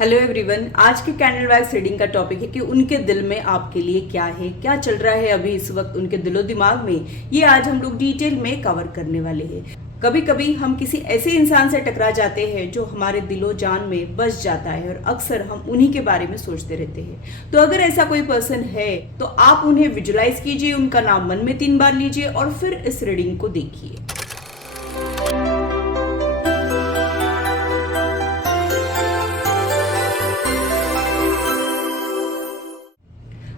Hello everyone, आज के candle wax reading का टॉपिक है कि उनके दिल में आपके लिए क्या है, क्या चल रहा है अभी इस वक्त उनके दिलो दिमाग में। ये आज हम लोग डिटेल में कवर करने वाले हैं। कभी कभी हम किसी ऐसे इंसान से टकरा जाते हैं जो हमारे दिलो जान में बस जाता है और अक्सर हम उन्हीं के बारे में सोचते रहते हैं। तो अगर ऐसा कोई पर्सन है तो आप उन्हें विजुलाइज कीजिए, उनका नाम मन में 3 बार लीजिए और फिर इस रीडिंग को देखिए।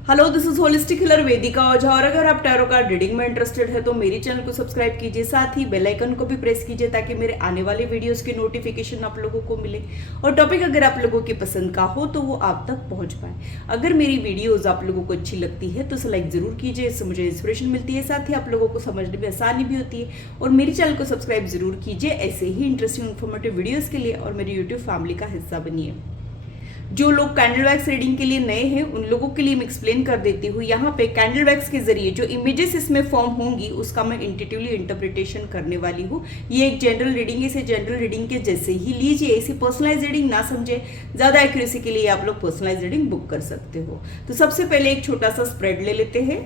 Hello, this is holistic healer Vedika Ojha. और अगर आप टैरो कार्ड रीडिंग में इंटरेस्टेड है तो मेरे चैनल को सब्सक्राइब कीजिए, साथ ही बेल आइकन को भी प्रेस कीजिए ताकि मेरे आने वाले वीडियोस की नोटिफिकेशन आप लोगों को मिले और टॉपिक अगर आप लोगों की पसंद का हो तो वो आप तक पहुंच पाए। अगर मेरी वीडियोस आप लोगों को अच्छी लगती है तो लाइक जरूर कीजिए, इससे मुझे इंस्पिरेशन मिलती है, साथ ही आप लोगों को समझने में आसानी भी होती है। और मेरे चैनल को सब्सक्राइब जरूर कीजिए ऐसे ही इंटरेस्टिंग इन्फॉर्मेटिव वीडियोज के लिए, और मेरी यूट्यूब फैमिली का हिस्सा बनिए। जो लोग कैंडल वैक्स रीडिंग के लिए नए हैं उन लोगों के लिए मैं एक्सप्लेन कर देती हूँ। यहाँ पे कैंडल वैक्स के जरिए जो इमेजेस इसमें फॉर्म होंगी उसका मैं इंट्यूटिवली इंटरप्रिटेशन करने वाली हूँ। ये एक जनरल रीडिंग है, इसे जनरल रीडिंग के जैसे ही लीजिए, इसे पर्सनलाइज रीडिंग ना समझे। ज्यादा एक्यूरेसी के लिए आप लोग पर्सनलाइज रीडिंग बुक कर सकते हो। तो सबसे पहले एक छोटा सा स्प्रेड ले लेते हैं।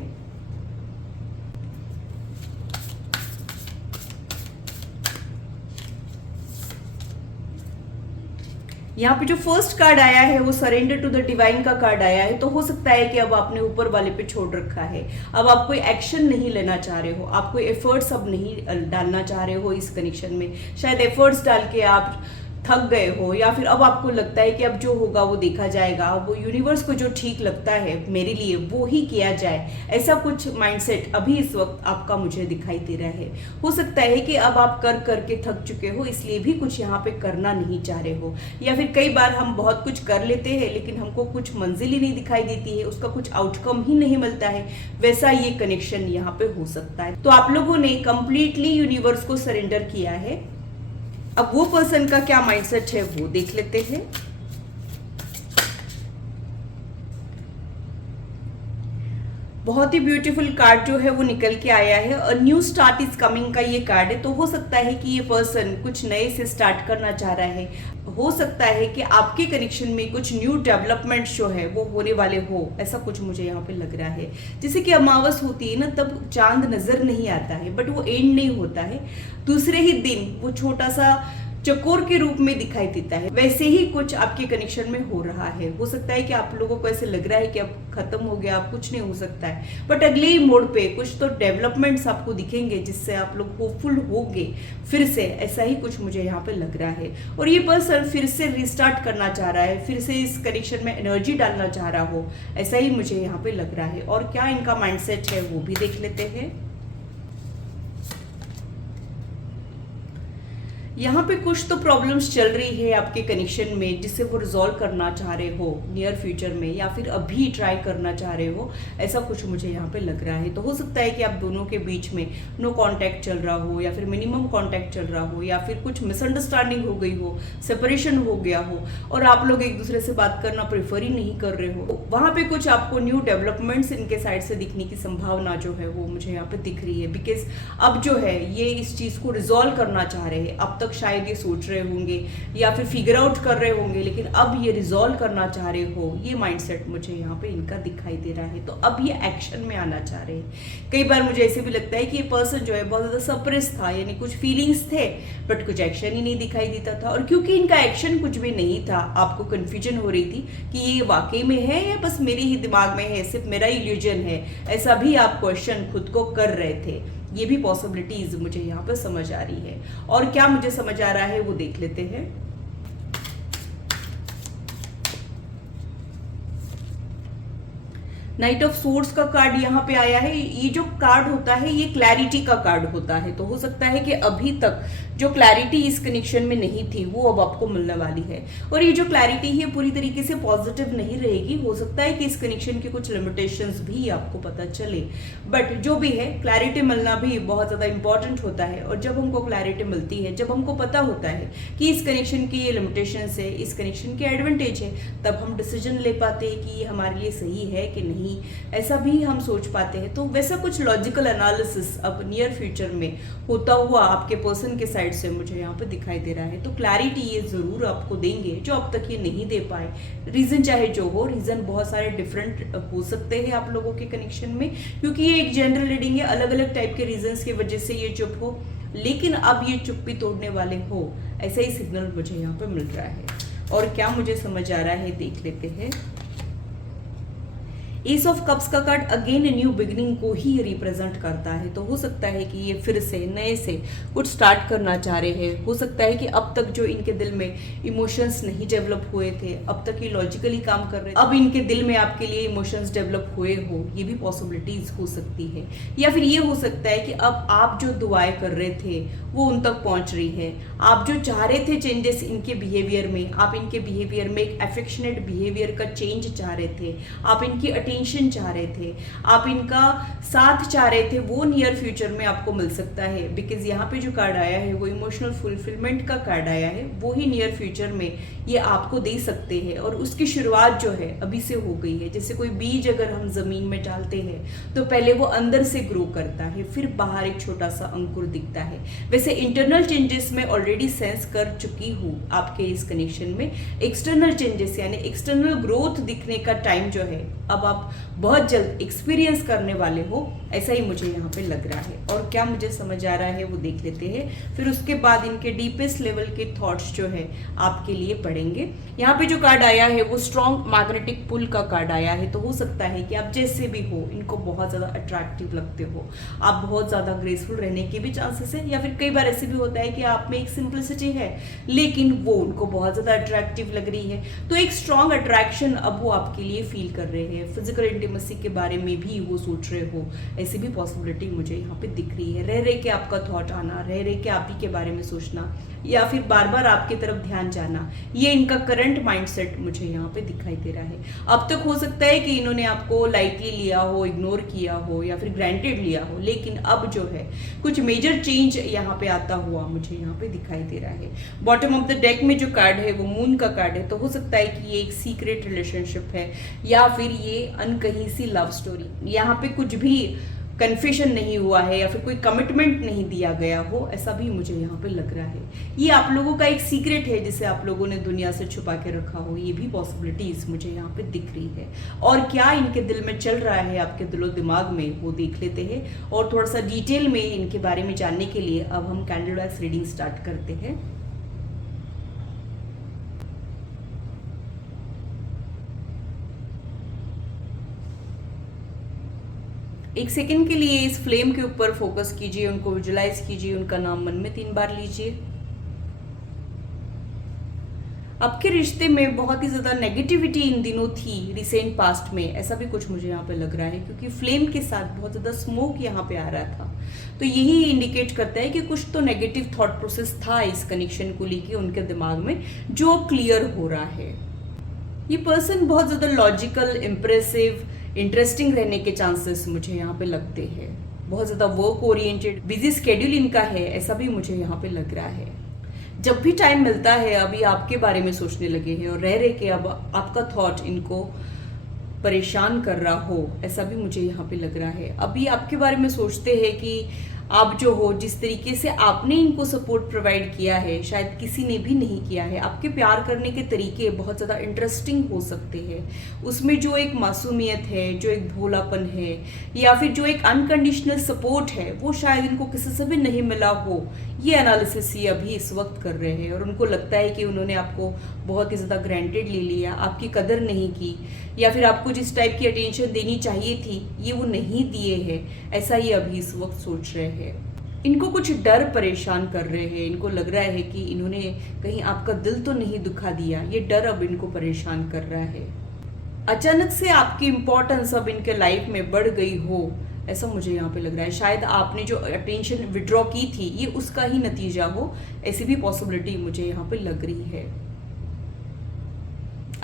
यहाँ पे जो फर्स्ट कार्ड आया है वो सरेंडर टू द डिवाइन का कार्ड आया है। तो हो सकता है कि अब आपने ऊपर वाले पे छोड़ रखा है, अब आप कोई एक्शन नहीं लेना चाह रहे हो, आप कोई एफर्ट्स अब नहीं डालना चाह रहे हो इस कनेक्शन में। शायद एफर्ट्स डाल के आप थक गए हो, या फिर अब आपको लगता है कि अब जो होगा वो देखा जाएगा, वो यूनिवर्स को जो ठीक लगता है मेरे लिए वो ही किया जाए। ऐसा कुछ माइंडसेट अभी इस वक्त आपका मुझे दिखाई दे रहा है। हो सकता है कि अब आप कर करके थक चुके हो, इसलिए भी कुछ यहाँ पे करना नहीं चाह रहे हो, या फिर कई बार हम बहुत कुछ कर लेते हैं लेकिन हमको कुछ मंजिल ही नहीं दिखाई देती है, उसका कुछ आउटकम ही नहीं मिलता है। वैसा ये कनेक्शन यहाँ पे हो सकता है। तो आप लोगों ने कंप्लीटली यूनिवर्स को सरेंडर किया है। अब वो पर्सन का क्या माइंडसेट है वो देख लेते हैं। बहुत ही ब्यूटीफुल कार्ड जो है वो निकल के आया है। A new start is coming का ये कार्ड है। तो हो सकता है कि ये पर्सन कुछ नए से स्टार्ट करना चाह रहा है। हो सकता है कि आपके कनेक्शन में कुछ न्यू डेवलपमेंट जो है वो होने वाले हो, ऐसा कुछ मुझे यहाँ पे लग रहा है। जैसे कि अमावस होती है ना, तब चांद नजर नहीं आता है बट वो एंड नहीं होता है, दूसरे ही दिन वो छोटा सा चकोर के रूप में दिखाई देता है। वैसे ही कुछ आपके कनेक्शन में हो रहा है। हो सकता है कि आप लोगों को ऐसे लग रहा है कि अब खत्म हो गया, अब कुछ नहीं हो सकता है, बट अगले ही मोड़ पे कुछ तो डेवलपमेंट्स आपको दिखेंगे जिससे आप लोग होपफुल होंगे फिर से। ऐसा ही कुछ मुझे यहाँ पे लग रहा है। और ये पर्सन फिर से रिस्टार्ट करना चाह रहा है, फिर से इस कनेक्शन में एनर्जी डालना चाह रहा हो, ऐसा ही मुझे यहाँ पे लग रहा है। और क्या इनका माइंडसेट है वो भी देख लेते हैं। यहाँ पे कुछ तो प्रॉब्लम्स चल रही है आपके कनेक्शन में जिसे वो रिजॉल्व करना चाह रहे हो नियर फ्यूचर में, या फिर अभी ट्राई करना चाह रहे हो, ऐसा कुछ मुझे यहाँ पे लग रहा है। तो हो सकता है कि आप दोनों के बीच में नो कांटेक्ट चल रहा हो, या फिर मिनिमम कांटेक्ट चल रहा हो, या फिर कुछ मिसअंडरस्टैंडिंग हो गई हो, सेपरेशन हो गया हो और आप लोग एक दूसरे से बात करना प्रेफर ही नहीं कर रहे हो। वहां पे कुछ आपको न्यू डेवलपमेंट्स इनके साइड से दिखने की संभावना जो है वो मुझे यहाँ पे दिख रही है। बिकॉज अब जो है ये इस चीज को रिजॉल्व करना चाह रहे हैं। अब शायद ये सोच रहे होंगे या फिर फिगर आउट कर रहे होंगे, लेकिन अब ये रिजॉल्व करना चाह रहे हो, ये माइंडसेट मुझे यहाँ पे इनका दिखाई दे रहा है। तो अब ये एक्शन में आना चाह रहे हैं। कई बार मुझे ऐसे भी लगता है कि ये पर्सन जो है बहुत ज्यादा सप्रेस था, यानी कुछ फीलिंग्स थे बट कुछ एक्शन ही नहीं दिखाई देता था। और क्योंकि इनका एक्शन कुछ भी नहीं था, आपको कंफ्यूजन हो रही थी कि ये वाकई में है या बस मेरे ही दिमाग में है, सिर्फ मेरा इल्यूजन है, ऐसा भी आप क्वेश्चन खुद को कर रहे थे। ये भी पॉसिबिलिटीज मुझे यहाँ पर समझ आ रही है। और क्या मुझे समझ आ रहा है वो देख लेते हैं। नाइट ऑफ सोर्ड्स का कार्ड यहाँ पे आया है। ये जो कार्ड होता है ये क्लैरिटी का कार्ड होता है। तो हो सकता है कि अभी तक जो क्लैरिटी इस कनेक्शन में नहीं थी वो अब आपको मिलने वाली है। और ये जो क्लैरिटी है पूरी तरीके से पॉजिटिव नहीं रहेगी। हो सकता है कि इस कनेक्शन के कुछ लिमिटेशंस भी आपको पता चले, बट जो भी है क्लैरिटी मिलना भी बहुत ज्यादा इंपॉर्टेंट होता है। और जब हमको क्लैरिटी मिलती है, जब हमको पता होता है कि इस कनेक्शन की ये लिमिटेशंस है, इस कनेक्शन के एडवांटेज है, तब हम डिसीजन ले पाते हैं कि ये हमारे लिए सही है कि नहीं, ऐसा भी हम सोच पाते हैं। तो वैसा कुछ लॉजिकल एनालिसिस अब नियर फ्यूचर में होता हुआ आपके पर्सन के साइड साइड से मुझे यहाँ पे दिखाई दे रहा है। तो क्लैरिटी ये ज़रूर आपको देंगे जो अब तक ये नहीं दे पाए। रीज़न चाहे जो हो, रीज़न बहुत सारे डिफरेंट हो सकते हैं आप लोगों के कनेक्शन में, क्योंकि ये एक जनरल रीडिंग है, अलग अलग टाइप के रीजंस की वजह से ये चुप हो, लेकिन अब ये चुप्पी तोड़ने वाले हो, ऐसा ही सिग्नल मुझे यहाँ पे मिल रहा है। और क्या मुझे समझ आ रहा है देख लेते हैं। एस ऑफ कप्स का कार्ड अगेन न्यू बिगिनिंग को ही रिप्रेजेंट करता है। तो हो सकता है कि ये फिर से नए से कुछ स्टार्ट करना चाह रहे हैं। हो सकता है कि अब तक जो इनके दिल में इमोशंस नहीं डेवलप हुए थे, अब तक ये लॉजिकली काम कर रहे थे, अब इनके दिल में आपके लिए इमोशंस डेवलप हुए हो, ये भी पॉसिबिलिटीज हो सकती है। या फिर ये हो सकता है कि अब आप जो दुआएं कर रहे थे वो उन तक पहुंच रही है। आप जो चाह रहे थे चेंजेस इनके बिहेवियर में, आप इनके बिहेवियर में एक एफेक्शनेट बिहेवियर का चेंज चाह रहे थे, आप इनकी अटेंशन चाह रहे थे, आप इनका साथ चाह रहे थे, वो नियर फ्यूचर में आपको मिल सकता है। बिकॉज यहाँ पे जो कार्ड आया है वो इमोशनल फुलफिलमेंट का कार्ड आया है, वो ही नियर फ्यूचर में ये आपको दे सकते हैं। और उसकी शुरुआत जो है अभी से हो गई है। जैसे कोई बीज अगर हम जमीन में डालते हैं तो पहले वो अंदर से ग्रो करता है, फिर बाहर एक छोटा सा अंकुर दिखता है। वैसे इंटरनल चेंजेस मैं ऑलरेडी सेंस कर चुकी हूँ आपके इस कनेक्शन में। एक्सटर्नल चेंजेस यानी एक्सटर्नल ग्रोथ दिखने का टाइम जो है अब आप बहुत जल्द एक्सपीरियंस करने वाले हो, ऐसा ही मुझे यहाँ पे लग रहा है। और क्या मुझे समझ आ रहा है वो देख लेते हैं। फिर उसके बाद इनके डीपेस्ट लेवल के थॉट्स जो है आपके लिए पढ़ेंगे। यहाँ पे जो कार्ड आया है वो स्ट्रॉन्ग मैग्नेटिक पुल का कार्ड आया है। तो हो सकता है कि आप जैसे भी हो इनको बहुत ज़्यादा अट्रैक्टिव लगते हो, आप बहुत ज़्यादा ग्रेसफुल रहने के भी चांसेस है। या फिर कई बार ऐसे भी होता है कि आप में एक सिंपलिसिटी है लेकिन वो उनको बहुत ज़्यादा अट्रैक्टिव लग रही है। तो एक स्ट्रॉन्ग अट्रैक्शन अब वो आपके लिए फील कर रहे हैं। फिजिकल इंटीमेसी के बारे में भी वो सोच रहे हो, ऐसी भी पॉसिबिलिटी मुझे यहाँ पे दिख रही है। रह के आपका थॉट आना, रह के आप ही के बारे में सोचना, या फिर बार बार आपकी तरफ ध्यान जाना, ये इनका करंट माइंडसेट मुझे यहाँ पे दिखाई दे रहा है। अब तक हो सकता है कि इन्होंने आपको लाइटली लिया हो, इग्नोर किया हो या फिर ग्रांटेड लिया हो, लेकिन अब जो है कुछ मेजर चेंज यहाँ पे आता हुआ मुझे यहाँ पे दिखाई दे रहा है। बॉटम ऑफ द डेक में जो कार्ड है वो मून का कार्ड है। तो हो सकता है कि ये एक सीक्रेट रिलेशनशिप है या फिर ये अनकही सी लव स्टोरी। यहाँ पे कुछ भी कन्फेशन नहीं हुआ है या फिर कोई कमिटमेंट नहीं दिया गया हो, ऐसा भी मुझे यहाँ पे लग रहा है। ये आप लोगों का एक सीक्रेट है जिसे आप लोगों ने दुनिया से छुपा के रखा हो, ये भी पॉसिबिलिटीज मुझे यहाँ पे दिख रही है। और क्या इनके दिल में चल रहा है, आपके दिलो दिमाग में, वो देख लेते हैं। और थोड़ा सा डिटेल में इनके बारे में जानने के लिए अब हम कैंडल वैक्स रीडिंग स्टार्ट करते हैं। एक सेकंड के लिए इस फ्लेम के ऊपर फोकस कीजिए, उनको विजुलाइज कीजिए, उनका नाम मन में 3 बार लीजिए। आपके रिश्ते में बहुत ही ज़्यादा नेगेटिविटी इन दिनों थी रिसेंट पास्ट में, ऐसा भी कुछ मुझे यहाँ पे लग रहा है, क्योंकि फ्लेम के साथ बहुत ज़्यादा स्मोक यहाँ पे आ रहा था। तो यही इंडिकेट करता है कि कुछ तो नेगेटिव थॉट प्रोसेस था इस कनेक्शन को लेके उनके दिमाग में, जो क्लियर हो रहा है। ये पर्सन बहुत ज़्यादा लॉजिकल, इम्प्रेसिव, इंटरेस्टिंग रहने के चांसेस मुझे यहाँ पे लगते हैं। बहुत ज़्यादा वर्क ओरिएंटेड, बिजी स्केड्यूल इनका है, ऐसा भी मुझे यहाँ पे लग रहा है। जब भी टाइम मिलता है अभी आपके बारे में सोचने लगे हैं और रह के अब आपका थॉट इनको परेशान कर रहा हो, ऐसा भी मुझे यहाँ पे लग रहा है। अभी आपके बारे में सोचते हैं कि आप जो हो, जिस तरीके से आपने इनको सपोर्ट प्रोवाइड किया है शायद किसी ने भी नहीं किया है। आपके प्यार करने के तरीके बहुत ज़्यादा इंटरेस्टिंग हो सकते हैं। उसमें जो एक मासूमियत है, जो एक भोलापन है या फिर जो एक अनकंडीशनल सपोर्ट है, वो शायद इनको किसी से भी नहीं मिला हो। ये एनालिसिस ये अभी इस वक्त कर रहे हैं और उनको लगता है कि उन्होंने आपको बहुत ही ज़्यादा ग्रांटेड ले लिया, आपकी कदर नहीं की, या फिर आपको जिस टाइप की अटेंशन देनी चाहिए थी ये वो नहीं दिए हैं, ऐसा ही अभी इस वक्त सोच रहे हैं। इनको कुछ डर परेशान कर रहे हैं। इनको लग रहा है कि इन्होंने कहीं आपका दिल तो नहीं दुखा दिया, ये डर अब इनको परेशान कर रहा है। अचानक से आपकी इम्पोर्टेंस अब इनके लाइफ में बढ़ गई हो, ऐसा मुझे यहाँ पे लग रहा है। शायद आपने जो अटेंशन विड्रॉ की थी ये उसका ही नतीजा हो, ऐसी भी पॉसिबिलिटी मुझे यहाँ पे लग रही है।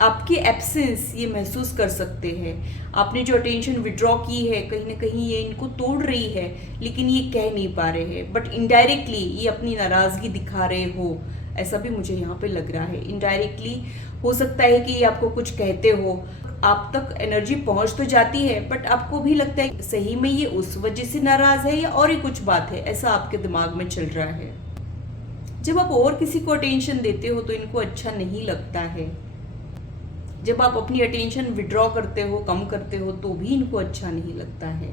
आपकी एब्सेंस ये महसूस कर सकते हैं। आपने जो अटेंशन विड्रॉ की है कहीं ना कहीं ये इनको तोड़ रही है, लेकिन ये कह नहीं पा रहे हैं। बट इनडायरेक्टली ये अपनी नाराज़गी दिखा रहे हो, ऐसा भी मुझे यहाँ पे लग रहा है। इनडायरेक्टली हो सकता है कि ये आपको कुछ कहते हो, आप तक एनर्जी पहुंच तो जाती है बट आपको भी लगता है सही में ये उस वजह से नाराज़ है या और ही कुछ बात है, ऐसा आपके दिमाग में चल रहा है। जब आप और किसी को अटेंशन देते हो तो इनको अच्छा नहीं लगता है। जब आप अपनी अटेंशन विड्रॉ करते हो, कम करते हो, तो भी इनको अच्छा नहीं लगता है।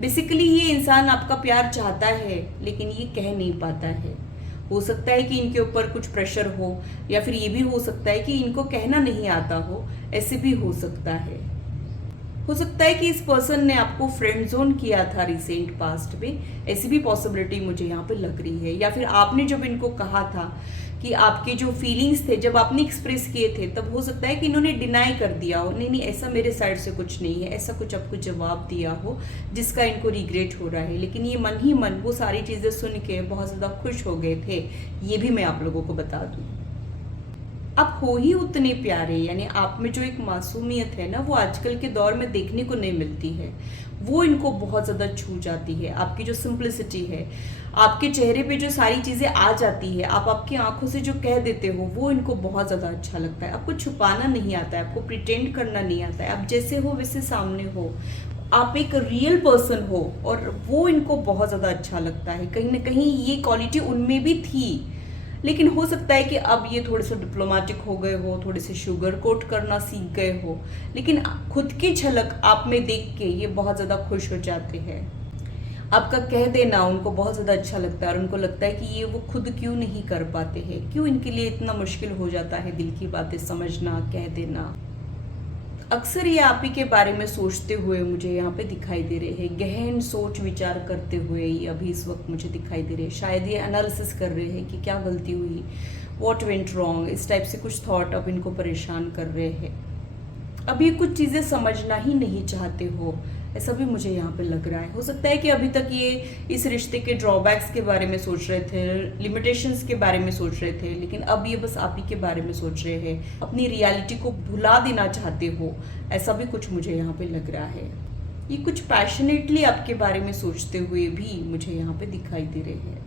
बेसिकली ये इंसान आपका प्यार चाहता है लेकिन ये कह नहीं पाता है। हो सकता है कि इनके ऊपर कुछ प्रेशर हो, या फिर ये भी हो सकता है कि इनको कहना नहीं आता हो, ऐसे भी हो सकता है। हो सकता है कि इस पर्सन ने आपको फ्रेंड जोन किया था रिसेंट पास्ट में, ऐसी भी पॉसिबिलिटी मुझे यहाँ पे लग रही है। या फिर आपने जब इनको कहा था कि आपके जो फीलिंग्स थे जब आपने एक्सप्रेस किए थे, तब हो सकता है कि इन्होंने डिनाई कर दिया हो, नहीं नहीं ऐसा मेरे साइड से कुछ नहीं है, ऐसा कुछ आपको जवाब दिया हो जिसका इनको रिग्रेट हो रहा है। लेकिन ये मन ही मन वो सारी चीज़ें सुन के बहुत ज़्यादा खुश हो गए थे, ये भी मैं आप लोगों को बता दूँ। आप हो ही उतने प्यारे, यानी आप में जो एक मासूमियत है ना, वो आजकल के दौर में देखने को नहीं मिलती है। वो इनको बहुत ज़्यादा छू जाती है। आपकी जो सिंप्लिसिटी है, आपके चेहरे पे जो सारी चीज़ें आ जाती है, आप आपकी आंखों से जो कह देते हो, वो इनको बहुत ज़्यादा अच्छा लगता है। आपको छुपाना नहीं आता है, आपको प्रिटेंड करना नहीं आता है। आप जैसे हो वैसे सामने हो, आप एक रियल पर्सन हो, और वो इनको बहुत ज़्यादा अच्छा लगता है। कहीं ना कहीं ये क्वालिटी उनमें भी थी, लेकिन हो सकता है कि अब ये थोड़े से डिप्लोमेटिक हो गए हो, थोड़े से शुगर कोट करना सीख गए हो, लेकिन खुद की झलक आप में देख के ये बहुत ज़्यादा खुश हो जाते हैं। आपका कह देना उनको बहुत ज़्यादा अच्छा लगता है, और उनको लगता है कि ये वो खुद क्यों नहीं कर पाते हैं, क्यों इनके लिए इतना मुश्किल हो जाता है दिल की बातें समझना, कह देना। अक्सर ये आप ही के बारे में सोचते हुए मुझे यहाँ पे दिखाई दे रहे हैं, गहन सोच विचार करते हुए ये अभी इस वक्त मुझे दिखाई दे रहे हैं। शायद ये एनालिसिस कर रहे हैं कि क्या गलती हुई, व्हाट वेंट रॉन्ग, इस टाइप से कुछ थॉट अब इनको परेशान कर रहे हैं। अब ये कुछ चीज़ें समझना ही नहीं चाहते हो, ऐसा भी मुझे यहाँ पे लग रहा है। हो सकता है कि अभी तक ये इस रिश्ते के ड्रॉबैक्स के बारे में सोच रहे थे, लिमिटेशंस के बारे में सोच रहे थे, लेकिन अब ये बस आप ही के बारे में सोच रहे हैं, अपनी रियलिटी को भुला देना चाहते हो, ऐसा भी कुछ मुझे यहाँ पे लग रहा है। ये कुछ पैशनेटली आपके बारे में सोचते हुए भी मुझे यहाँ पे दिखाई दे रहे हैं।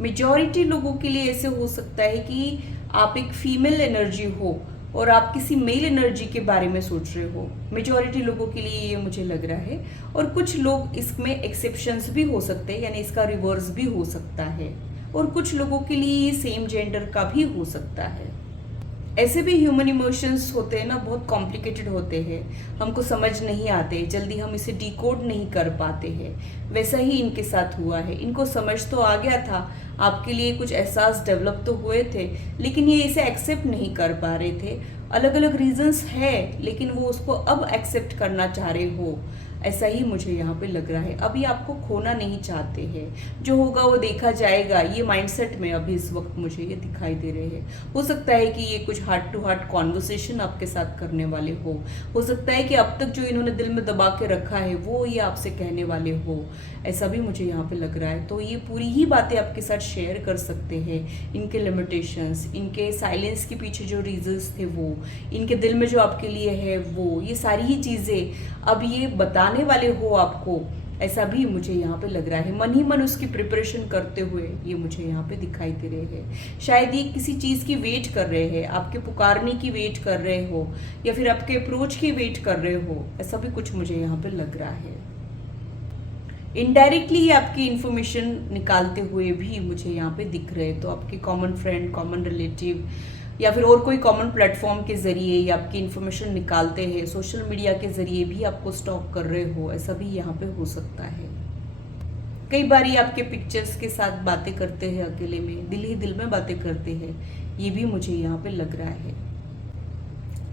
मेजॉरिटी लोगों के लिए ऐसे हो सकता है कि आप एक फीमेल एनर्जी हो और आप किसी मेल एनर्जी के बारे में सोच रहे हो। मेजॉरिटी लोगों के लिए ये मुझे लग रहा है, और कुछ लोग इसमें एक्सेप्शंस भी हो सकते हैं, यानी इसका रिवर्स भी हो सकता है, और कुछ लोगों के लिए ये सेम जेंडर का भी हो सकता है। ऐसे भी ह्यूमन इमोशंस होते हैं ना, बहुत कॉम्प्लिकेटेड होते हैं, हमको समझ नहीं आते, जल्दी हम इसे डिकोड नहीं कर पाते हैं। वैसा ही इनके साथ हुआ है। इनको समझ तो आ गया था, आपके लिए कुछ एहसास डेवलप तो हुए थे, लेकिन ये इसे एक्सेप्ट नहीं कर पा रहे थे। अलग अलग रीजंस है, लेकिन वो उसको अब एक्सेप्ट करना चाह रहे हो, ऐसा ही मुझे यहाँ पे लग रहा है। अभी आपको खोना नहीं चाहते हैं, जो होगा वो देखा जाएगा, ये माइंडसेट में अभी इस वक्त मुझे ये दिखाई दे रहे हैं। हो सकता है कि ये कुछ हार्ट टू हार्ट कॉन्वर्सेशन आपके साथ करने वाले हो सकता है कि अब तक जो इन्होंने दिल में दबा के रखा है वो ये आपसे कहने वाले हो, ऐसा भी मुझे यहाँ पे लग रहा है। तो ये पूरी ही बातें आपके साथ शेयर कर सकते हैं, इनके लिमिटेशंस, इनके साइलेंस के पीछे जो रीजंस थे वो, इनके दिल में जो आपके लिए है वो, ये सारी ही चीज़ें अब ये बताने वाले हो आपको, ऐसा भी मुझे यहाँ पे लग रहा है। मन ही मन उसकी प्रिपरेशन करते हुए ये मुझे यहाँ पे दिखाई दे रहे हैं। शायद ये किसी चीज़ की वेट कर रहे हैं, आपके पुकारने की वेट कर रहे हो, या फिर आपके अप्रोच की वेट कर रहे हो, ऐसा भी कुछ मुझे यहाँ पे लग रहा है। इनडायरेक्टली आपकी इन्फॉर्मेशन निकालते हुए भी मुझे यहाँ पे दिख रहे हैं। तो आपके कॉमन फ्रेंड, कॉमन रिलेटिव, या फिर और कोई कॉमन प्लेटफॉर्म के ज़रिए ये आपकी इन्फॉर्मेशन निकालते हैं, सोशल मीडिया के ज़रिए भी आपको स्टॉक कर रहे हो, ऐसा भी यहाँ पे हो सकता है। कई बार ये आपके पिक्चर्स के साथ बातें करते हैं, अकेले में दिल ही दिल में बातें करते हैं, ये भी मुझे यहाँ पे लग रहा है।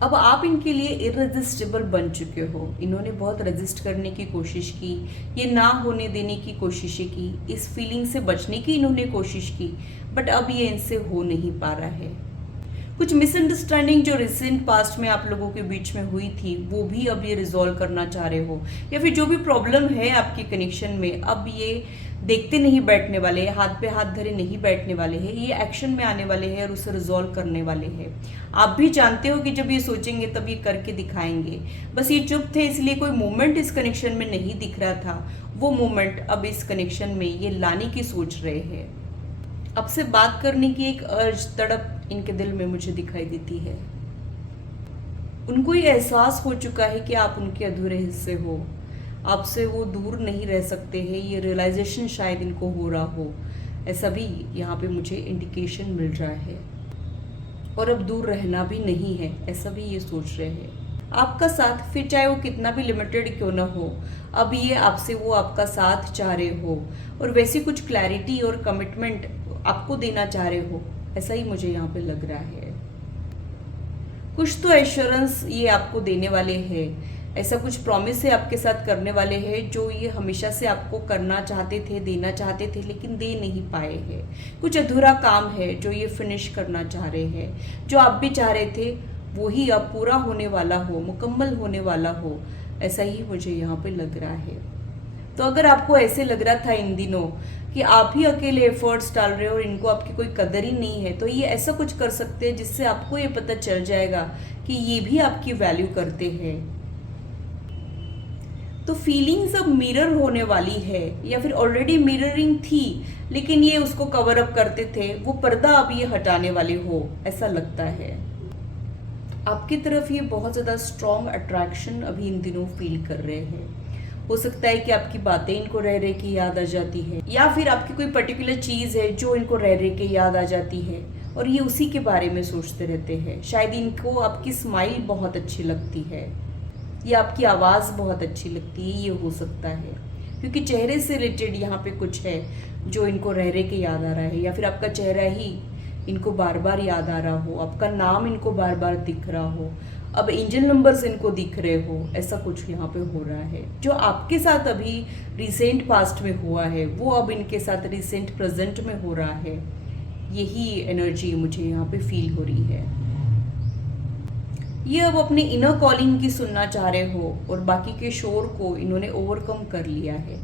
अब आप इनके लिए इररेजिस्टिबल बन चुके हो। इन्होंने बहुत रेजिस्ट करने की कोशिश की, ये ना होने देने की कोशिशें की, इस फीलिंग से बचने की इन्होंने कोशिश की, बट अब ये इनसे हो नहीं पा रहा है। कुछ मिसअंडरस्टैंडिंग जो रिसेंट पास्ट में आप लोगों के बीच में हुई थी, वो भी अब ये रिजॉल्व करना चाह रहे हो, या फिर जो भी प्रॉब्लम है आपके कनेक्शन में, अब ये देखते नहीं बैठने वाले हैं, हाथ पे हाथ धरे नहीं बैठने वाले हैं, ये एक्शन में आने वाले हैं और उसे रिजॉल्व करने वाले हैं। आप भी जानते हो कि जब ये सोचेंगे तब ये करके दिखाएंगे। बस ये चुप थे, इसलिए कोई मोमेंट इस कनेक्शन में नहीं दिख रहा था, वो मोमेंट अब इस कनेक्शन में ये लाने की सोच रहे हैं। आपसे बात करने की एक अर्ज, तड़प इनके दिल में मुझे दिखाई देती है। उनको ये एहसास हो चुका है कि आप उनके अधूरे हिस्से हो, आपसे वो दूर नहीं रह सकते हैं, ये रियलाइजेशन शायद इनको हो रहा हो, ऐसा भी यहाँ पे मुझे इंडिकेशन मिल रहा है। और अब दूर रहना भी नहीं है, ऐसा भी ये सोच रहे हैं। आपका साथ, फिर चाहे वो कितना भी लिमिटेड क्यों ना हो, अब ये आपसे वो आपका साथ चाह रहे हो और वैसी कुछ क्लैरिटी और कमिटमेंट आपको देना चाह रहे हो, ऐसा ही मुझे यहाँ पे लग रहा है। कुछ तो एश्योरेंस ये आपको देने वाले हैं, ऐसा कुछ प्रॉमिस है आपके साथ करने वाले हैं जो ये हमेशा से आपको करना चाहते थे, देना चाहते थे, लेकिन दे नहीं पाए हैं। कुछ अधूरा काम है जो ये फिनिश करना चाह रहे हैं, जो आप भी चाह रहे थे वही अब पूरा होने वाला हो, मुकम्मल होने वाला हो, ऐसा ही मुझे यहाँ पे लग रहा है। तो अगर आपको ऐसे लग रहा था इन दिनों कि आप ही अकेले एफर्ट्स डाल रहे हो और इनको आपकी कोई कदर ही नहीं है, तो ये ऐसा कुछ कर सकते हैं जिससे आपको ये पता चल जाएगा कि ये भी आपकी वैल्यू करते हैं। तो फीलिंग्स अब मिरर होने वाली है, या फिर ऑलरेडी मिररिंग थी लेकिन ये उसको कवर अप करते थे, वो पर्दा अब ये हटाने वाले हो, ऐसा लगता है। आपकी तरफ ये बहुत ज़्यादा स्ट्रॉन्ग अट्रैक्शन अभी इन दिनों फील कर रहे हैं। हो सकता है कि आपकी बातें इनको रह रहे की याद आ जाती है, या फिर आपकी कोई पर्टिकुलर चीज़ है जो इनको रह रहे के याद आ जाती है और ये उसी के बारे में सोचते रहते हैं। शायद इनको आपकी स्माइल बहुत अच्छी लगती है या आपकी आवाज़ बहुत अच्छी लगती है, ये हो सकता है, क्योंकि चेहरे से रिलेटेड यहाँ पे कुछ है जो इनको रह रहे के याद आ रहा है, या फिर आपका चेहरा ही इनको बार बार याद आ रहा हो, आपका नाम इनको बार बार दिख रहा हो, अब एंजल नंबर्स इनको दिख रहे हो, ऐसा कुछ यहाँ पे हो रहा है। जो आपके साथ अभी रिसेंट पास्ट में हुआ है वो अब इनके साथ रिसेंट प्रेजेंट में हो रहा है, यही एनर्जी मुझे यहाँ पे फील हो रही है। ये अब अपने इनर कॉलिंग की सुनना चाह रहे हो और बाकी के शोर को इन्होंने ओवरकम कर लिया है।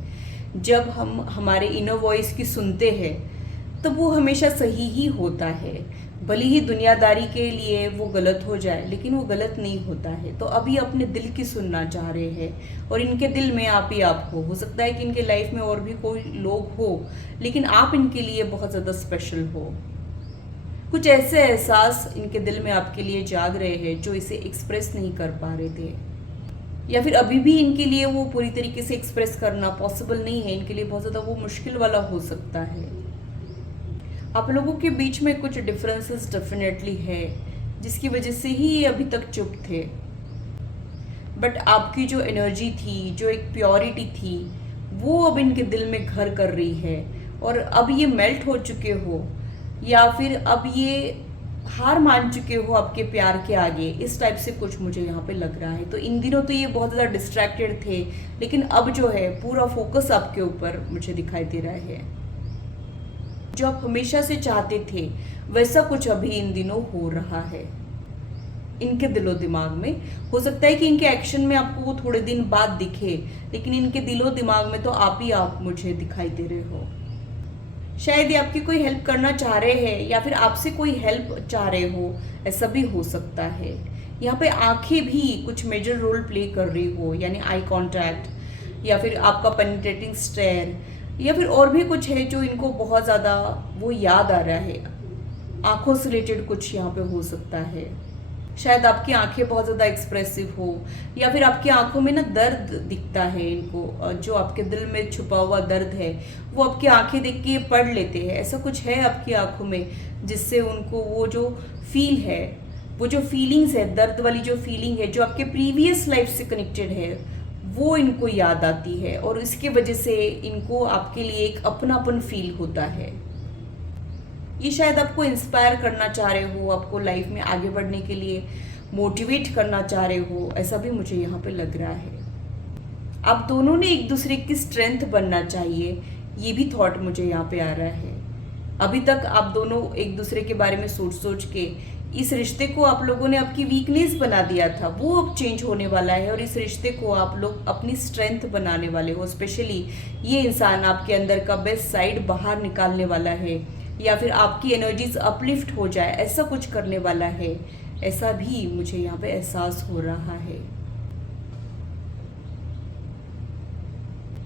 जब हम हमारे इनर वॉइस की सुनते हैं तब वो हमेशा सही ही होता है, भले ही दुनियादारी के लिए वो गलत हो जाए लेकिन वो गलत नहीं होता है। तो अभी अपने दिल की सुनना चाह रहे हैं और इनके दिल में आप ही आप हो सकता है कि इनके लाइफ में और भी कोई लोग हो लेकिन आप इनके लिए बहुत ज़्यादा स्पेशल हो। कुछ ऐसे एहसास इनके दिल में आपके लिए जाग रहे हैं जो इसे एक्सप्रेस नहीं कर पा रहे थे, या फिर अभी भी इनके लिए वो पूरी तरीके से एक्सप्रेस करना पॉसिबल नहीं है, इनके लिए बहुत ज़्यादा वो मुश्किल वाला हो सकता है। आप लोगों के बीच में कुछ डिफरेंसेस डेफिनेटली है जिसकी वजह से ही ये अभी तक चुप थे, बट आपकी जो एनर्जी थी, जो एक प्योरिटी थी, वो अब इनके दिल में घर कर रही है और अब ये मेल्ट हो चुके हो या फिर अब ये हार मान चुके हो आपके प्यार के आगे, इस टाइप से कुछ मुझे यहाँ पे लग रहा है। तो इन दिनों तो ये बहुत ज़्यादा डिस्ट्रैक्टेड थे लेकिन अब जो है पूरा फोकस आपके ऊपर मुझे दिखाई दे रहा है। जो आप हमेशा से चाहते थे वैसा कुछ अभी इन दिनों हो रहा है इनके दिलो दिमाग में। हो सकता है कि इनके एक्शन में आपको वो थोड़े दिन बाद दिखे लेकिन इनके दिलो दिमाग में तो आप ही आप मुझे दिखाई दे रहे हो। शायद ये आपकी कोई हेल्प करना चाह रहे हैं या फिर आपसे कोई हेल्प चाह रहे हो, ऐसा भी हो सकता है। यहाँ पे आंखें भी कुछ मेजर रोल प्ले कर रही हो, यानी आई कांटेक्ट या फिर आपका पेनिट्रेटिंग स्टेयर या फिर और भी कुछ है जो इनको बहुत ज़्यादा वो याद आ रहा है। आंखों से रिलेटेड कुछ यहाँ पे हो सकता है। शायद आपकी आंखें बहुत ज़्यादा एक्सप्रेसिव हो या फिर आपकी आंखों में ना दर्द दिखता है इनको, जो आपके दिल में छुपा हुआ दर्द है वो आपकी आंखें देख के पढ़ लेते हैं। ऐसा कुछ है आपकी आंखों में जिससे उनको वो जो फील है, वो जो फीलिंग्स है, दर्द वाली जो फीलिंग है जो आपके प्रीवियस लाइफ से कनेक्टेड है, वो इनको याद आती है और इसकी वजह से इनको आपके लिए एक अपनापन फील होता है। ये शायद आपको इंस्पायर करना चाह रहे हो, आपको लाइफ में आगे बढ़ने के लिए मोटिवेट करना चाह रहे हो, ऐसा भी मुझे यहाँ पे लग रहा है। आप दोनों ने एक दूसरे की स्ट्रेंथ बनना चाहिए, ये भी थॉट मुझे यहाँ पे आ रहा है। अभी तक आप दोनों एक दूसरे के बारे में सोच सोच के इस रिश्ते को आप लोगों ने आपकी वीकनेस बना दिया था, वो अब चेंज होने वाला है और इस रिश्ते को आप लोग अपनी स्ट्रेंथ बनाने वाले हो। स्पेशली ये इंसान आपके अंदर का बेस्ट साइड बाहर निकालने वाला है या फिर आपकी एनर्जीज अपलिफ्ट हो जाए, ऐसा कुछ करने वाला है, ऐसा भी मुझे यहाँ पे एहसास हो रहा है।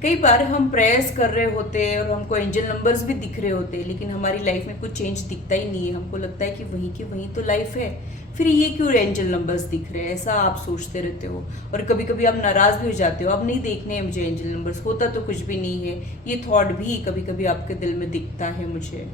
कई बार हम प्रेयर्स कर रहे होते हैं और हमको एंजल नंबर्स भी दिख रहे होते हैं, लेकिन हमारी लाइफ में कुछ चेंज दिखता ही नहीं है। हमको लगता है कि वहीं की वहीं तो लाइफ है, फिर ये क्यों एंजल नंबर्स दिख रहे हैं, ऐसा आप सोचते रहते हो। और कभी कभी आप नाराज भी हो जाते हो, अब नहीं देखने हैं मुझे एंजल नंबर्स, होता तो कुछ भी नहीं है, ये थॉट भी कभी कभी आपके दिल में दिखता है मुझे।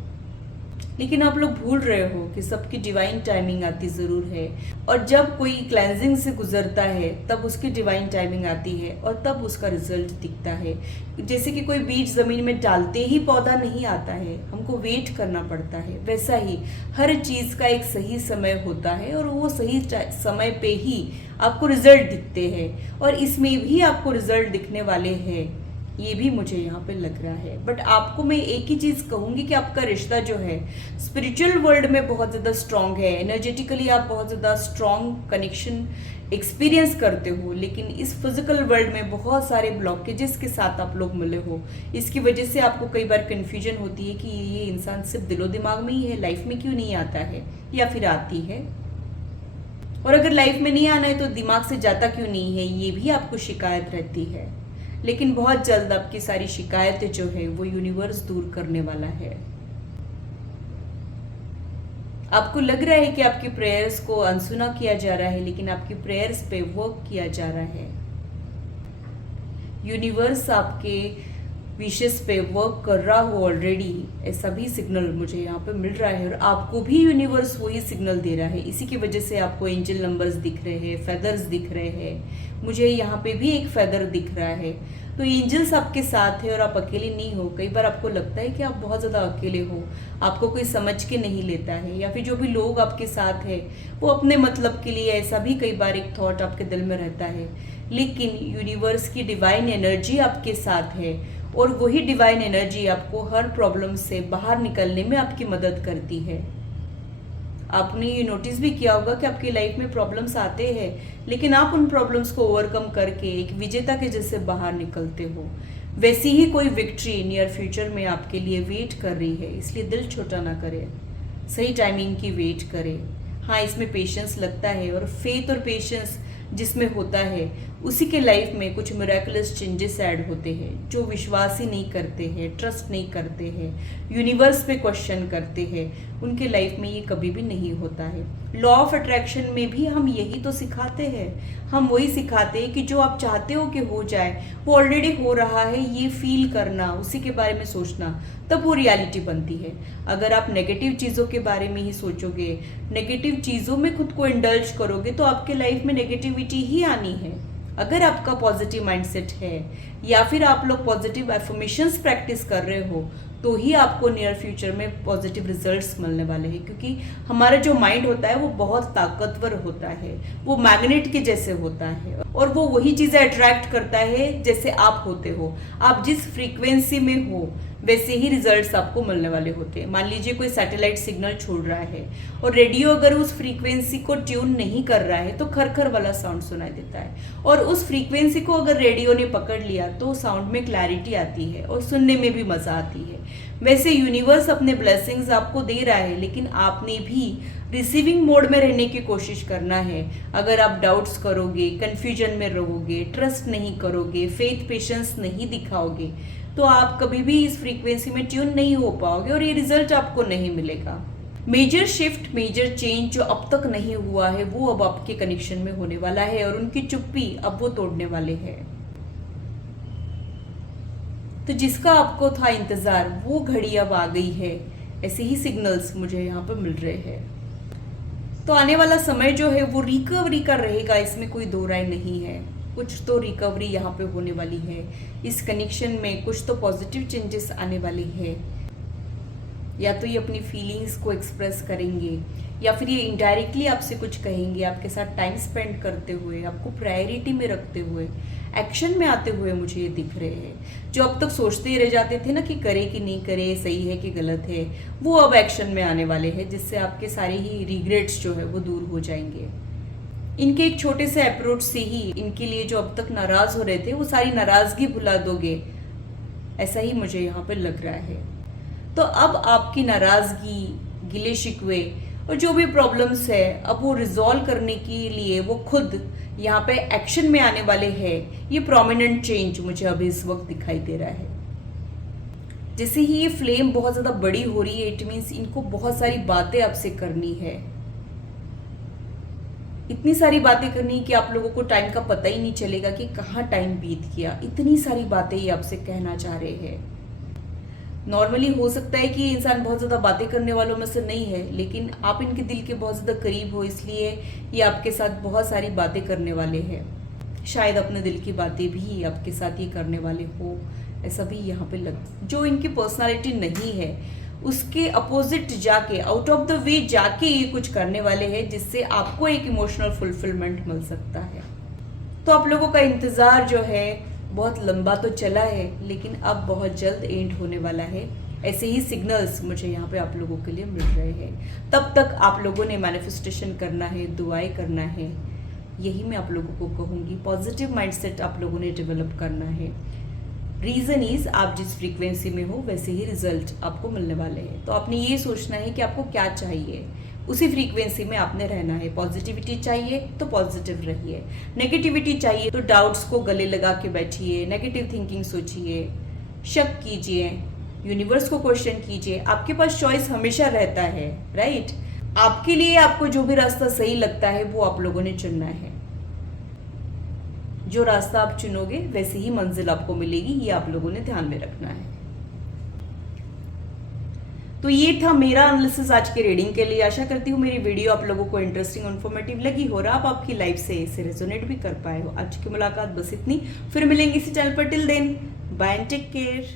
लेकिन आप लोग भूल रहे हो कि सबकी डिवाइन टाइमिंग आती ज़रूर है, और जब कोई क्लेंजिंग से गुजरता है तब उसकी डिवाइन टाइमिंग आती है और तब उसका रिजल्ट दिखता है। जैसे कि कोई बीज ज़मीन में डालते ही पौधा नहीं आता है, हमको वेट करना पड़ता है, वैसा ही हर चीज़ का एक सही समय होता है और वो सही समय पे ही आपको रिजल्ट दिखते हैं, और इसमें भी आपको रिजल्ट दिखने वाले हैं, ये भी मुझे यहाँ पे लग रहा है। बट आपको मैं एक ही चीज़ कहूँगी कि आपका रिश्ता जो है स्पिरिचुअल वर्ल्ड में बहुत ज़्यादा स्ट्रांग है, एनर्जेटिकली आप बहुत ज़्यादा स्ट्रांग कनेक्शन एक्सपीरियंस करते हो, लेकिन इस फिजिकल वर्ल्ड में बहुत सारे ब्लॉकेजेस के साथ आप लोग मिले हो। इसकी वजह से आपको कई बार कन्फ्यूजन होती है कि ये इंसान सिर्फ दिलो दिमाग में ही है, लाइफ में क्यों नहीं आता है या फिर आती है, और अगर लाइफ में नहीं आना है तो दिमाग से जाता क्यों नहीं है, ये भी आपको शिकायत रहती है। लेकिन बहुत जल्द आपकी सारी शिकायतें जो है वो यूनिवर्स दूर करने वाला है। आपको लग रहा है कि आपकी प्रेयर्स को अनसुना किया जा रहा है, लेकिन आपकी प्रेयर्स पे वर्क किया जा रहा है। यूनिवर्स आपके विशेष पे वर्क कर रहा हो ऑलरेडी, ऐसा भी सिग्नल मुझे यहाँ पे मिल रहा है, और आपको भी यूनिवर्स वही सिग्नल दे रहा है। इसी की वजह से आपको एंजल नंबर्स दिख रहे हैं, फेदर्स दिख रहे हैं, मुझे यहाँ पे भी एक फेदर दिख रहा है। तो एंजल्स आपके साथ है और आप अकेले नहीं हो। कई बार आपको लगता है कि आप बहुत ज़्यादा अकेले हो, आपको कोई समझ के नहीं लेता है, या फिर जो भी लोग आपके साथ है वो अपने मतलब के लिए, ऐसा भी कई बार एक थॉट आपके दिल में रहता है। लेकिन यूनिवर्स की डिवाइन एनर्जी आपके साथ है, और वही डिवाइन एनर्जी आपको हर प्रॉब्लम से बाहर निकलने में आपकी मदद करती है। आपने ये नोटिस भी किया होगा कि आपकी लाइफ में प्रॉब्लम्स आते हैं, लेकिन आप उन प्रॉब्लम्स को ओवरकम करके एक विजेता के जैसे बाहर निकलते हो। वैसी ही कोई विक्ट्री नियर फ्यूचर में आपके लिए वेट कर रही है, इसलिए दिल छोटा ना करें, सही टाइमिंग की वेट करें। हाँ, इसमें पेशेंस लगता है, और फेथ और पेशेंस जिसमें होता है उसी के लाइफ में कुछ मिरेकलस चेंजेस ऐड होते हैं। जो विश्वास ही नहीं करते हैं, ट्रस्ट नहीं करते हैं, यूनिवर्स पे क्वेश्चन करते हैं, उनके लाइफ में ये कभी भी नहीं होता है। लॉ ऑफ अट्रैक्शन में भी हम यही तो सिखाते हैं, हम वही सिखाते हैं कि जो आप चाहते हो कि हो जाए वो ऑलरेडी हो रहा है, ये फील करना, उसी के बारे में सोचना, तब वो रियलिटी बनती है। अगर आप नेगेटिव चीज़ों के बारे में ही सोचोगे, नेगेटिव चीज़ों में खुद को इंडल्ज करोगे, तो आपके लाइफ में नेगेटिविटी ही आनी है। अगर आपका पॉजिटिव माइंडसेट है, या फिर आप लोग पॉजिटिव एफर्मेशंस प्रैक्टिस कर रहे हो, तो ही आपको नियर फ्यूचर में पॉजिटिव रिजल्ट्स मिलने वाले हैं। क्योंकि हमारा जो माइंड होता है वो बहुत ताकतवर होता है, वो मैग्नेट के जैसे होता है, और वो वही चीज़ें अट्रैक्ट करता है जैसे आप होते हो। आप जिस फ्रीक्वेंसी में हो वैसे ही रिजल्ट्स आपको मिलने वाले होते हैं। मान लीजिए कोई सैटेलाइट सिग्नल छोड़ रहा है, और रेडियो अगर उस फ्रीक्वेंसी को ट्यून नहीं कर रहा है तो खरखर वाला साउंड सुनाई देता है, और उस फ्रीक्वेंसी को अगर रेडियो ने पकड़ लिया तो साउंड में क्लैरिटी आती है और सुनने में भी मज़ा आती है। वैसे यूनिवर्स अपने ब्लेसिंग्स आपको दे रहा है, लेकिन आपने भी रिसीविंग मोड में रहने की कोशिश करना है। अगर आप डाउट्स करोगे, कन्फ्यूजन में रहोगे, ट्रस्ट नहीं करोगे, फेथ पेशेंस नहीं दिखाओगे, तो आप कभी भी इस फ्रीक्वेंसी में ट्यून नहीं हो पाओगे, और ये रिजल्ट आपको नहीं मिलेगा। मेजर शिफ्ट, मेजर चेंज जो अब तक नहीं हुआ है वो अब आपके कनेक्शन में होने वाला है, और उनकी चुप्पी अब वो तोड़ने वाले हैं। तो जिसका आपको था इंतजार, वो घड़ी अब आ गई है। ऐसे ही सिग्नल्स मुझे यहाँ पर मिल रहे हैं। तो आने वाला समय जो है वो रिकवरी का रहेगा, इसमें कोई दो राय नहीं है। कुछ तो रिकवरी यहाँ पे होने वाली है, इस कनेक्शन में कुछ तो पॉजिटिव चेंजेस आने वाले हैं। या तो ये अपनी फीलिंग्स को एक्सप्रेस करेंगे, या फिर ये इनडायरेक्टली आपसे कुछ कहेंगे, आपके साथ टाइम स्पेंड करते हुए, आपको प्रायोरिटी में रखते हुए, एक्शन में आते हुए मुझे ये दिख रहे हैं। जो अब तक सोचते ही रह जाते थे ना कि करे कि नहीं करे, सही है कि गलत है, वो अब एक्शन में आने वाले हैं, जिससे आपके सारे ही रिग्रेट्स जो है वो दूर हो जाएंगे। इनके एक छोटे से अप्रोच से ही इनके लिए जो अब तक नाराज हो रहे थे वो सारी नाराजगी भुला दोगे, ऐसा ही मुझे यहाँ पे लग रहा है। तो अब आपकी नाराजगी, गिले शिकवे और जो भी प्रॉब्लम्स है अब वो रिजॉल्व करने के लिए वो खुद यहाँ पे एक्शन में आने वाले हैं। ये प्रोमिनेंट चेंज मुझे अभी इस वक्त दिखाई दे रहा है। जैसे ही ये फ्लेम बहुत ज़्यादा बड़ी हो रही है, इट मीन्स इनको बहुत सारी बातें आपसे करनी है। इतनी सारी बातें करनी कि आप लोगों को टाइम का पता ही नहीं चलेगा कि कहाँ टाइम बीत गया। इतनी सारी बातें ये आपसे कहना चाह रहे हैं। नॉर्मली हो सकता है कि इंसान बहुत ज़्यादा बातें करने वालों में से नहीं है, लेकिन आप इनके दिल के बहुत ज़्यादा करीब हो, इसलिए ये आपके साथ बहुत सारी बातें करने वाले हैं। शायद अपने दिल की बातें भी आपके साथ ये करने वाले हो, ऐसा भी यहाँ पे जो इनकी पर्सनालिटी नहीं है उसके अपोजिट जाके, आउट ऑफ द वे जाके ये कुछ करने वाले हैं, जिससे आपको एक इमोशनल फुलफिलमेंट मिल सकता है। तो आप लोगों का इंतज़ार जो है बहुत लंबा तो चला है, लेकिन अब बहुत जल्द एंड होने वाला है। ऐसे ही सिग्नल्स मुझे यहाँ पे आप लोगों के लिए मिल रहे हैं। तब तक आप लोगों ने मैनिफेस्टेशन करना है, दुआएं करना है, यही मैं आप लोगों को कहूँगी। पॉजिटिव माइंडसेट आप लोगों ने डेवलप करना है। रीज़न इज़ आप जिस फ्रीक्वेंसी में हो वैसे ही रिजल्ट आपको मिलने वाले हैं। तो आपने ये सोचना है कि आपको क्या चाहिए, उसी फ्रीक्वेंसी में आपने रहना है। पॉजिटिविटी चाहिए तो पॉजिटिव रहिए, नेगेटिविटी चाहिए तो डाउट्स को गले लगा के बैठिए, नेगेटिव थिंकिंग सोचिए, शक कीजिए, यूनिवर्स को क्वेश्चन कीजिए। आपके पास चॉइस हमेशा रहता है, राइट? आपके लिए आपको जो भी रास्ता सही लगता है वो आप लोगों ने चुनना है। जो रास्ता आप चुनोगे वैसे ही मंजिल आपको मिलेगी, ये आप लोगों ने ध्यान में रखना है। तो ये था मेरा एनालिसिस आज के रीडिंग के लिए। आशा करती हूँ मेरी वीडियो आप लोगों को इंटरेस्टिंग और इन्फॉर्मेटिव लगी हो और आप आपकी लाइफ से इसे रेजोनेट भी कर पाए हो। आज की मुलाकात बस इतनी, फिर मिलेंगे इसी चैनल पर। Till then bye and take care.